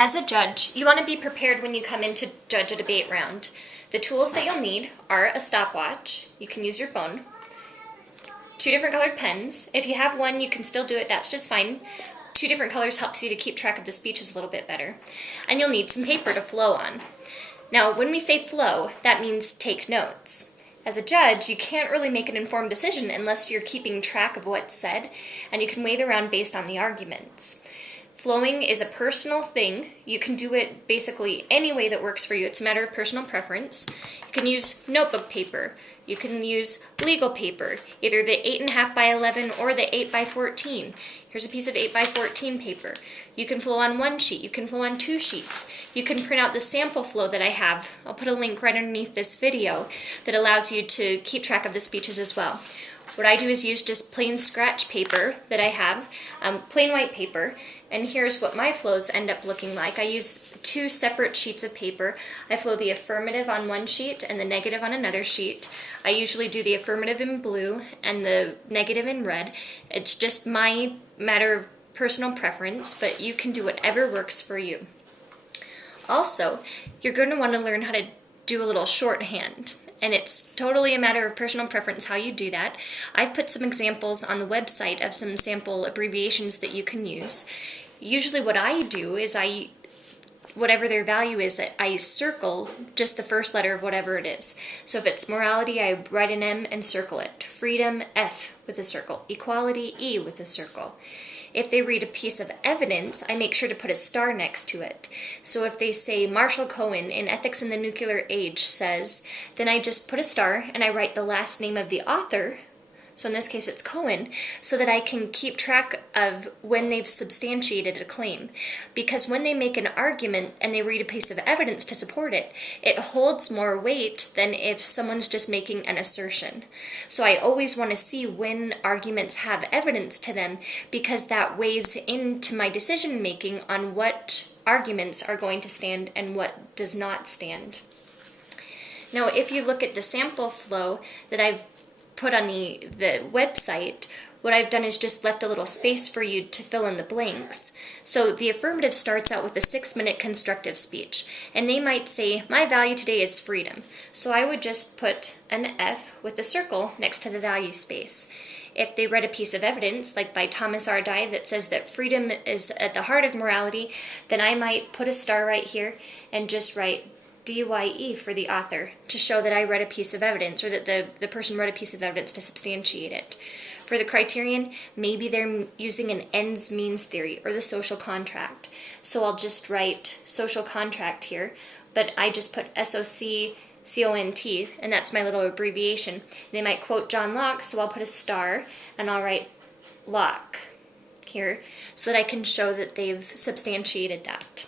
As a judge, you want to be prepared when you come in to judge a debate round. The tools that you'll need are a stopwatch. You can use your phone. 2 different colored pens. If you have one, you can still do it. That's just fine. 2 different colors helps you to keep track of the speeches a little bit better. And you'll need some paper to flow on. Now, when we say flow, that means take notes. As a judge, you can't really make an informed decision unless you're keeping track of what's said, and you can weigh the round based on the arguments. Flowing is a personal thing. You can do it basically any way that works for you. It's a matter of personal preference. You can use notebook paper. You can use legal paper, either the 8.5 by 11 or the 8 by 14. Here's a piece of 8 by 14 paper. You can flow on 1 sheet. You can flow on 2 sheets. You can print out the sample flow that I have. I'll put a link right underneath this video that allows you to keep track of the speeches as well. What I do is use just plain scratch paper that I have, plain white paper, and here's what my flows end up looking like. I use 2 separate sheets of paper. I flow the affirmative on 1 sheet and the negative on another sheet. I usually do the affirmative in blue and the negative in red. It's just my matter of personal preference, but you can do whatever works for you. Also, you're going to want to learn how to do a little shorthand. And it's totally a matter of personal preference how you do that. I've put some examples on the website of some sample abbreviations that you can use. Usually what I do is whatever their value is, I circle just the first letter of whatever it is. So if it's morality, I write an M and circle it. Freedom, F with a circle. Equality, E with a circle. If they read a piece of evidence, I make sure to put a star next to it. So if they say Marshall Cohen in Ethics in the Nuclear Age says, then I just put a star and I write the last name of the author, so in this case it's Cohen, so that I can keep track of when they've substantiated a claim. Because when they make an argument and they read a piece of evidence to support it, it holds more weight than if someone's just making an assertion. So I always want to see when arguments have evidence to them, because that weighs into my decision making on what arguments are going to stand and what does not stand. Now, if you look at the sample flow that I've put on the website, what I've done is just left a little space for you to fill in the blanks. So the affirmative starts out with a 6-minute constructive speech, and they might say, my value today is freedom. So I would just put an F with a circle next to the value space. If they read a piece of evidence, like by Thomas R. Dye, that says that freedom is at the heart of morality, then I might put a star right here and just write DYE for the author to show that I read a piece of evidence, or that the person read a piece of evidence to substantiate it. For the criterion, maybe they're using an ends means theory or the social contract. So I'll just write social contract here, but I just put SOCCONT, and that's my little abbreviation. They might quote John Locke, so I'll put a star and I'll write Locke here so that I can show that they've substantiated that.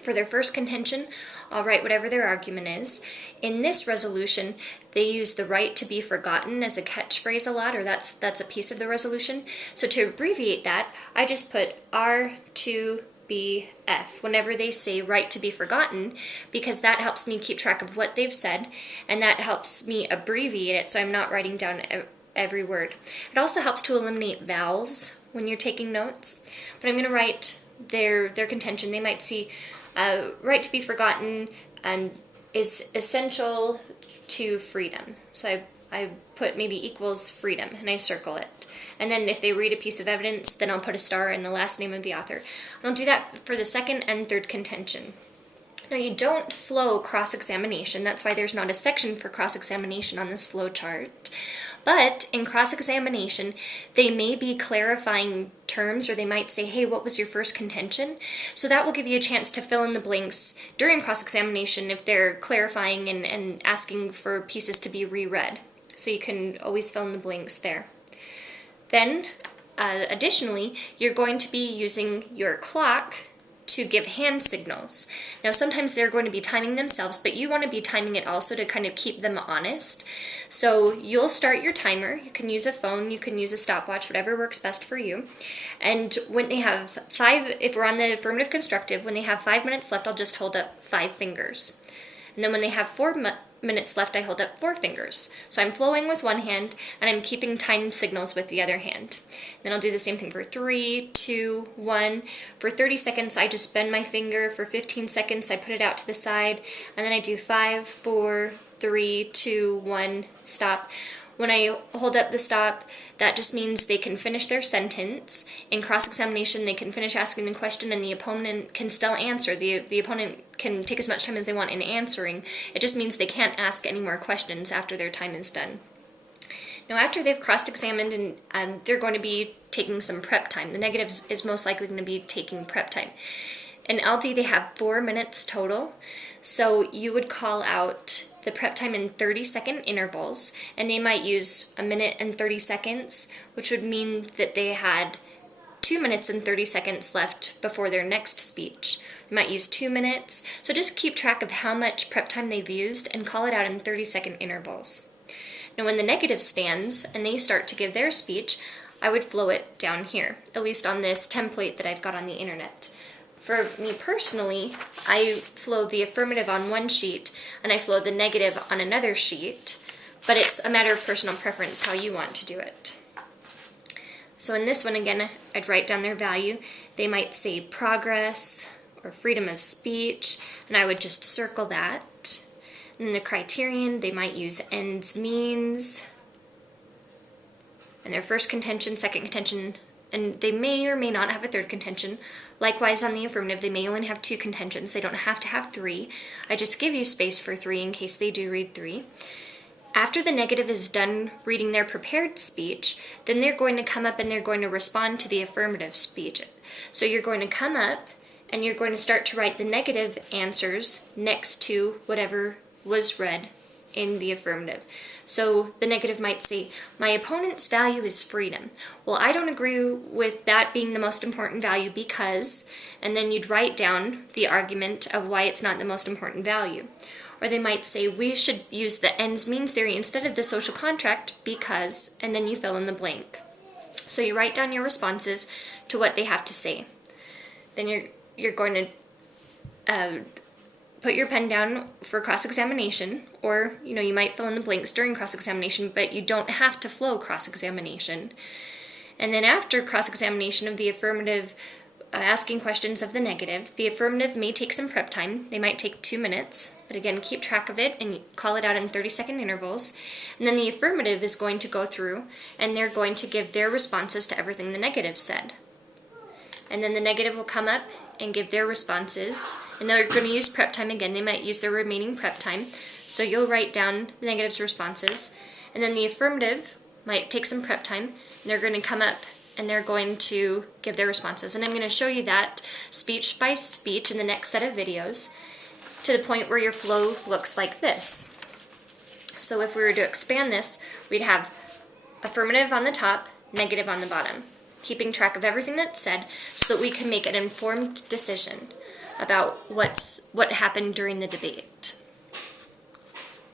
For their first contention, I'll write whatever their argument is. In this resolution, they use the right to be forgotten as a catchphrase a lot, or that's a piece of the resolution. So to abbreviate that, I just put R2BF whenever they say right to be forgotten, because that helps me keep track of what they've said, and that helps me abbreviate it so I'm not writing down every word. It also helps to eliminate vowels when you're taking notes. But I'm going to write their contention. They might see right to be forgotten is essential to freedom. So I put maybe equals freedom, and I circle it. And then if they read a piece of evidence, then I'll put a star and the last name of the author. I'll do that for the second and third contention. Now, you don't flow cross-examination. That's why there's not a section for cross-examination on this flow chart. But in cross-examination, they may be clarifying terms, or they might say, hey, what was your first contention? So that will give you a chance to fill in the blanks during cross-examination if they're clarifying and asking for pieces to be reread. So you can always fill in the blanks there. Then, additionally, you're going to be using your clock to give hand signals. Now, sometimes they're going to be timing themselves, but you want to be timing it also to kind of keep them honest. So you'll start your timer. You can use a phone, you can use a stopwatch, whatever works best for you. And when they have if we're on the affirmative constructive, when they have 5 minutes left, I'll just hold up 5 fingers. And then when they have 4 minutes left, I hold up 4 fingers. So I'm flowing with one hand, and I'm keeping time signals with the other hand. Then I'll do the same thing for 3, 2, 1. For 30 seconds, I just bend my finger. For 15 seconds, I put it out to the side. And then I do 5, 4, 3, 2, 1, stop. When I hold up the stop, that just means they can finish their sentence. In cross-examination, they can finish asking the question and the opponent can still answer. The opponent can take as much time as they want in answering. It just means they can't ask any more questions after their time is done. Now, after they've cross-examined, and they're going to be taking some prep time. The negative is most likely going to be taking prep time. In LD, they have 4 minutes total, so you would call out the prep time in 30-second intervals, and they might use 1 minute and 30 seconds, which would mean that they had 2 minutes and 30 seconds left before their next speech. They might use 2 minutes, so just keep track of how much prep time they've used and call it out in 30-second intervals. Now, when the negative stands and they start to give their speech, I would flow it down here, at least on this template that I've got on the internet. For me personally, I flow the affirmative on one sheet and I flow the negative on another sheet, but it's a matter of personal preference how you want to do it. So in this one, again, I'd write down their value. They might say progress or freedom of speech, and I would just circle that. And then the criterion, they might use ends, means, and their first contention, second contention, and they may or may not have a third contention. Likewise, on the affirmative, they may only have 2 contentions. They don't have to have 3. I just give you space for 3 in case they do read 3. After the negative is done reading their prepared speech, then they're going to come up and they're going to respond to the affirmative speech. So you're going to come up and you're going to start to write the negative answers next to whatever was read in the affirmative. So the negative might say, my opponent's value is freedom. Well, I don't agree with that being the most important value because, and then you'd write down the argument of why it's not the most important value. Or they might say, we should use the ends means theory instead of the social contract because, and then you fill in the blank. So you write down your responses to what they have to say. Then you're going to put your pen down for cross-examination, or you might fill in the blanks during cross-examination, but you don't have to flow cross-examination. And then after cross-examination of the affirmative, asking questions of the negative, the affirmative may take some prep time. They might take 2 minutes, but again, keep track of it and call it out in 30-second intervals. And then the affirmative is going to go through and they're going to give their responses to everything the negative said. And then the negative will come up and give their responses, and they're going to use prep time again. They might use their remaining prep time. So you'll write down the negative's responses, and then the affirmative might take some prep time, and they're going to come up and they're going to give their responses. And I'm going to show you that speech by speech in the next set of videos to the point where your flow looks like this. So if we were to expand this, we'd have affirmative on the top, negative on the bottom, keeping track of everything that's said so that we can make an informed decision about what happened during the debate.